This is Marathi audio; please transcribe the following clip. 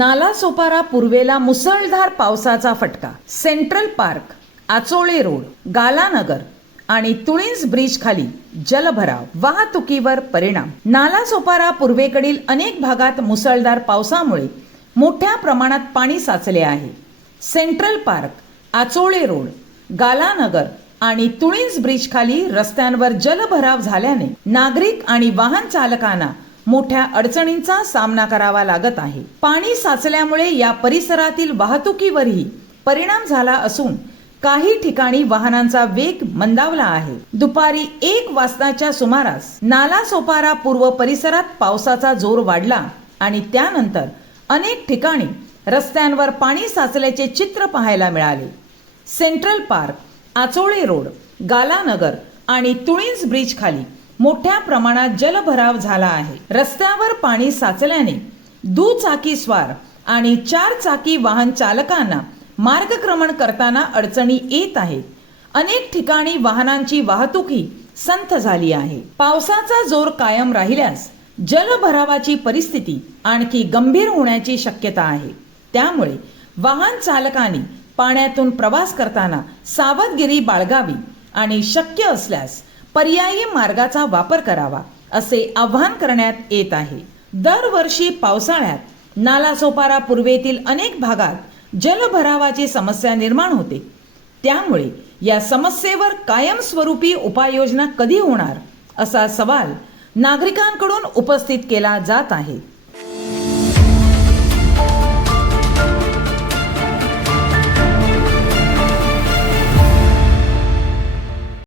नालासोपारा पूर्वेला मुसळधार पावसाचा फटका. सेंट्रल पार्क, आचोळे रोड, गालानगर आणि तुळींज ब्रिज खाली जलभराव, वाहतुकीवर परिणाम. नालासोपारा पूर्वेकडील अनेक भागात मुसळधार पावसामुळे मोठ्या प्रमाणात पाणी साचले आहे. सेंट्रल पार्क, आचोळे रोड, गालानगर आणि तुळींज ब्रिज खाली रस्त्यांवर जलभराव झाल्याने नागरिक आणि वाहन चालकांना मोठ्या अडचणींचा सामना करावा लागत आहे. पाणी साचल्यामुळे या परिसरातील वाहतुकीवरही परिणाम झाला असून काही ठिकाणी वाहनांचा वेग मंदावला आहे. दुपारी 1 वाजताच्या सुमारास नालासोपारा पूर्व परिसरात पावसाचा जोर वाढला आणि त्यानंतर अनेक ठिकाणी रस्त्यांवर पाणी साचल्याचे चित्र पाहायला मिळाले. सेंट्रल पार्क, आचोळे रोड, गालानगर आणि तुळींज ब्रिज खाली मोठ्या प्रमाणात जलभराव झाला आहे. रस्त्यावर पाणी साचल्याने दुचाकीस्वार आणि 4 चाकी वाहन चालकांना मार्गक्रमण करताना अडचणी येत आहेत. अनेक ठिकाणी वाहनांची वाहतूकही संथ झाली आहे. पावसाचा जोर कायम राहिल्यास जलभरावाची परिस्थिती आणखी गंभीर होण्याची शक्यता आहे. त्यामुळे वाहन चालकांनी पाण्यातून प्रवास करताना सावधगिरी बाळगावी आणि शक्य असल्यास पर्यायी मार्गाचा वापर करावा असे आवाहन करण्यात येत आहे. दरवर्षी पावसाळ्यात नालासोपारा पूर्वेतील अनेक भागात जलभरावाची समस्या निर्माण होते. त्यामुळे या समस्येवर कायमस्वरूपी उपाययोजना कधी होणार असा सवाल नागरिकांकडून उपस्थित केला जात आहे.